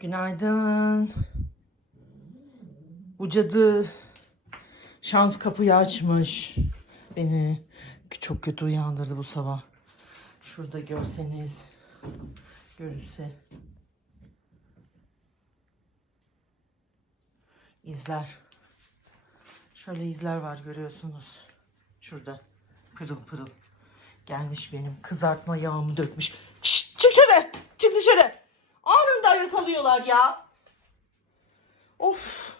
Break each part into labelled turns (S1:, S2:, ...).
S1: Günaydın. Bu cadı şans kapıyı açmış. Beni çok kötü uyandırdı bu sabah. Şurada görseniz. Görülse. İzler. Şöyle izler var görüyorsunuz. Şurada. Pırıl pırıl. Gelmiş benim kızartma yağımı dökmüş. Şşt, çık şöyle. Çık dışarı. Anında yakalıyorlar ya. Of.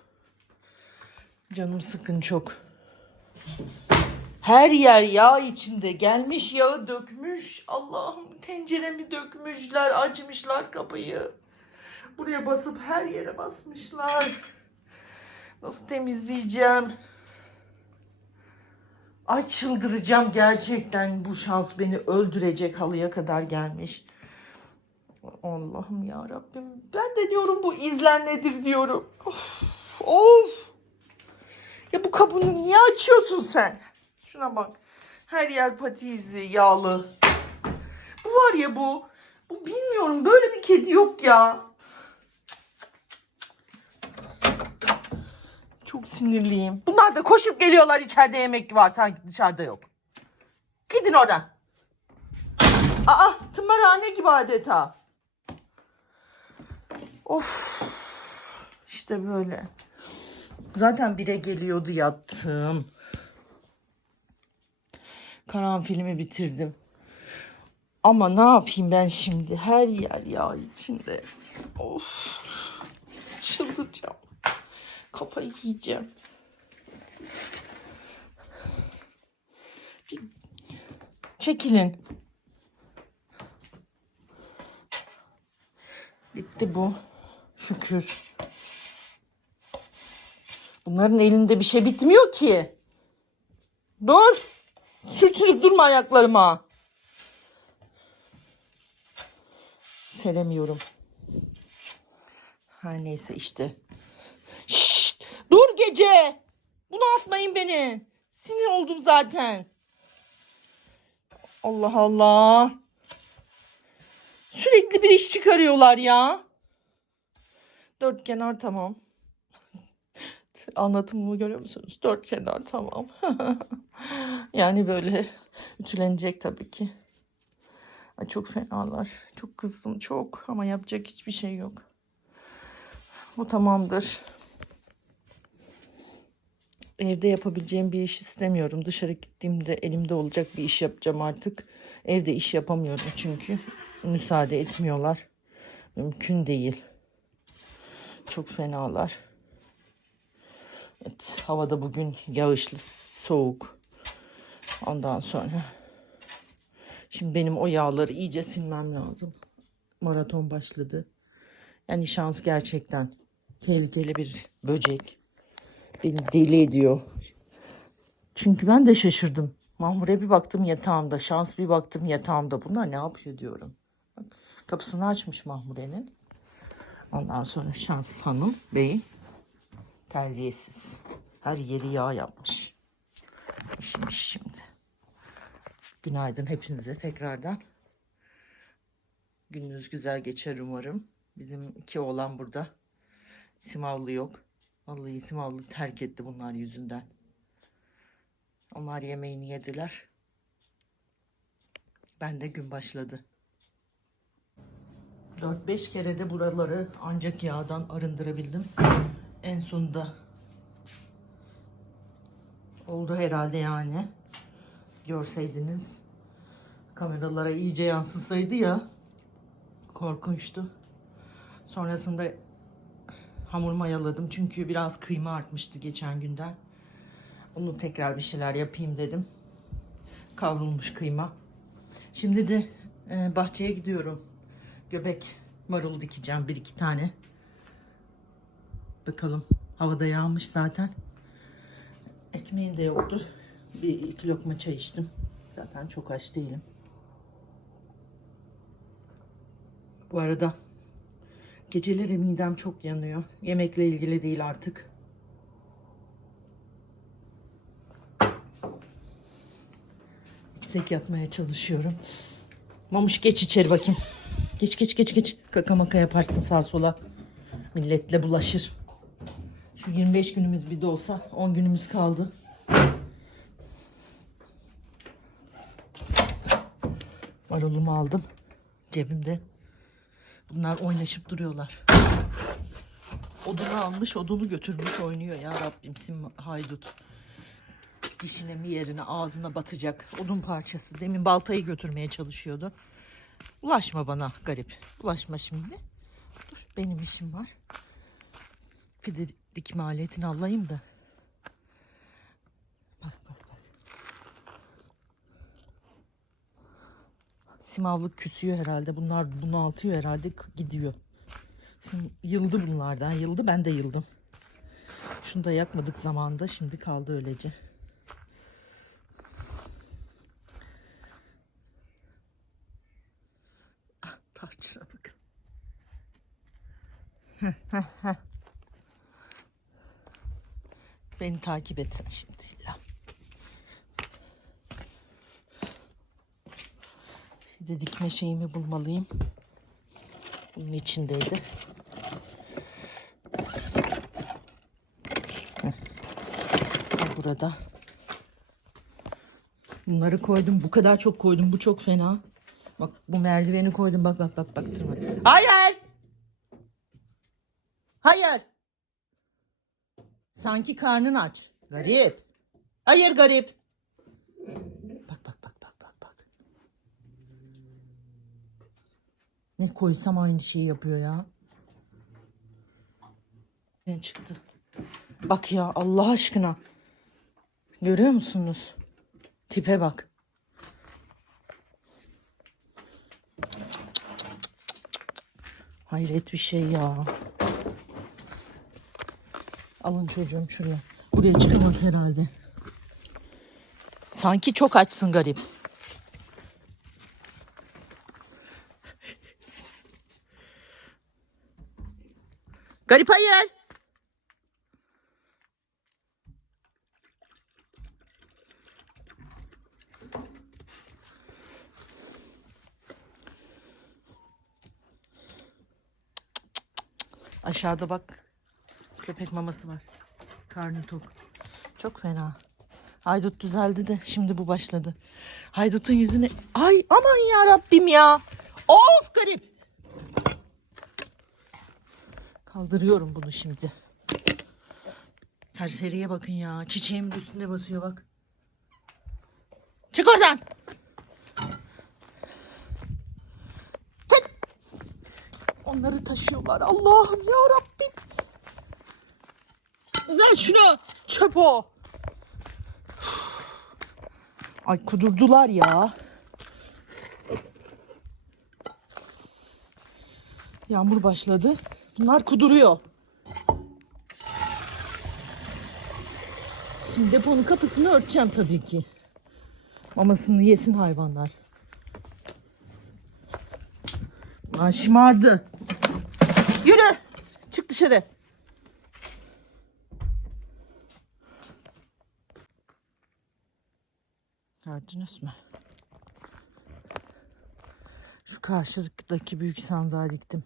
S1: Canım sıkın çok. Her yer yağ içinde. Gelmiş yağı dökmüş. Allah'ım tenceremi dökmüşler. Açmışlar kapıyı. Buraya basıp her yere basmışlar. Nasıl temizleyeceğim? Ay çıldıracağım gerçekten. Bu şans beni öldürecek halıya kadar gelmiş. Allah'ım ya Rabbim. Ben de diyorum bu izler nedir diyorum. Of. of. Ya bu kabını niye açıyorsun sen? Şuna bak. Her yer pati izi, yağlı. Bu var ya bu. Bu bilmiyorum böyle bir kedi yok ya. Çok sinirliyim. Bunlar da koşup geliyorlar içeride yemek var sanki dışarıda yok. Gidin oradan. Aa tımarhane gibi adeta. Of. İşte böyle. Zaten bire geliyordu yattım. Karanfilimi bitirdim. Ama ne yapayım ben şimdi? Her yer yağ içinde. Of. Çıldıracağım. Kafayı yiyeceğim. Çekilin. Bitti bu. Şükür. Bunların elinde bir şey bitmiyor ki. Dur. Sürtünüp durma ayaklarıma. Seremiyorum. Her neyse işte. Şşt, dur gece. Bunu atmayın beni. Sinir oldum zaten. Allah Allah. Sürekli bir iş çıkarıyorlar ya. Dört kenar tamam. Anlatımımı görüyor musunuz? Dört kenar tamam. yani böyle ütülenecek tabii ki. Ay çok fenalar. Çok kızdım çok ama yapacak hiçbir şey yok. Bu tamamdır. Evde yapabileceğim bir iş istemiyorum. Dışarı gittiğimde elimde olacak bir iş yapacağım artık. Evde iş yapamıyorum çünkü. Müsaade etmiyorlar. Mümkün değil. Çok fenalar. Evet, havada bugün yağışlı, soğuk. Ondan sonra şimdi benim o yağları iyice silmem lazım. Maraton başladı. Yani şans gerçekten tehlikeli bir böcek. Beni deli ediyor. Çünkü ben de şaşırdım. Mahmure bir baktım yatağımda. Şans bir baktım yatağımda. Bunlar ne yapıyor diyorum. Kapısını açmış Mahmure'nin. Ondan sonra Şans Hanım Bey terbiyesiz. Her yeri yağ yapmış. İşmiş şimdi. Günaydın hepinize tekrardan. Gününüz güzel geçer umarım. Bizim iki oğlan burada. Simavlı yok. Vallahi Simavlı terk etti bunlar yüzünden. Onlar yemeğini yediler. Ben de gün başladı. 4-5 kere de buraları ancak yağdan arındırabildim. En sonunda oldu herhalde yani. Görseydiniz kameralara iyice yansısaydı ya korkunçtu. Sonrasında hamur mayaladım çünkü biraz kıyma artmıştı geçen günden. Onu tekrar bir şeyler yapayım dedim. Kavrulmuş kıyma. Şimdi de e, bahçeye gidiyorum. Göbek marul dikeceğim bir iki tane. Bakalım. Havada yağmış zaten. Ekmeğim de yoktu. Bir iki lokma çay içtim. Zaten çok aç değilim. Bu arada geceleri midem çok yanıyor. Yemekle ilgili değil artık. Yüksek yatmaya çalışıyorum. Mamuş geç içeri bakayım. Geç geç geç geç. Kaka maka yaparsın sağa sola. Milletle bulaşır. Şu 25 günümüz bir de olsa 10 günümüz kaldı. Marulumu aldım cebimde. Bunlar oynaşıp duruyorlar. Odunu almış, odunu götürmüş oynuyor ya Rabbim sim haydut. Dişine mi yerine ağzına batacak odun parçası. Demin baltayı götürmeye çalışıyordu. Ulaşma bana garip. Ulaşma şimdi. Dur benim işim var. Fide dikme aletini alayım da. Bak bak bak. Simavlık küsüyor herhalde. Bunlar bunaltıyor herhalde. Gidiyor. Şimdi yıldı bunlardan. Yıldı ben de yıldım. Şunu da yakmadık zamanda. Şimdi kaldı öylece. Tarçına bakın. Beni takip etsin şimdi illa. Bir de dikme şeyimi bulmalıyım. Bunun içindeydi. Burada. Bunları koydum. Bu kadar çok koydum. Bu çok fena. Bak bu merdiveni koydum. Bak bak bak bak. tırma- Hayır. Hayır. Sanki karnın aç. Garip. Hayır garip. Bak bak bak bak bak bak. Ne koysam aynı şeyi yapıyor ya. Ne çıktı? Bak ya Allah aşkına. Görüyor musunuz? Tipe bak. Hayret bir şey ya. Alın çocuğum şuraya. Buraya çıkamaz herhalde. Sanki çok açsın garip. Garip hayır. Aşağıda bak. Köpek maması var. Karnı tok. Çok fena. Haydut düzeldi de şimdi bu başladı. Haydut'un yüzüne... Ay aman ya Rabbim ya. Of garip. Kaldırıyorum bunu şimdi. Serseriye bakın ya. Çiçeğimin üstüne basıyor bak. Çık oradan. Onları taşıyorlar. Allah'ım ya Rabbim. Ver şunu. Çöp o. Ay kudurdular ya. Yağmur başladı. Bunlar kuduruyor. Şimdi deponun kapısını örteceğim tabii ki. Mamasını yesin hayvanlar. Lan şımardı. Yürü. Çık dışarı. Gördünüz mü? Şu karşılıktaki büyük sandığa diktim.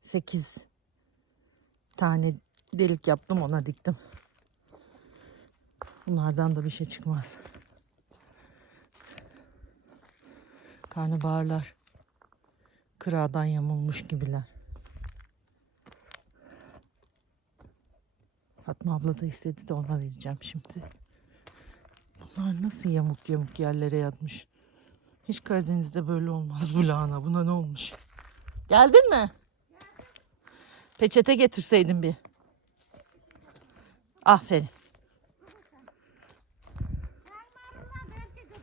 S1: 8 tane delik yaptım ona diktim. Bunlardan da bir şey çıkmaz. Karnabaharlar kıradan yamulmuş gibiler. Fatma abla da istedi de ona vereceğim şimdi. Bunlar nasıl yamuk yamuk yerlere yatmış. Hiç Karadeniz'de böyle olmaz bu lahana. Buna ne olmuş? Geldin mi? Peçete getirseydin bir. Aferin.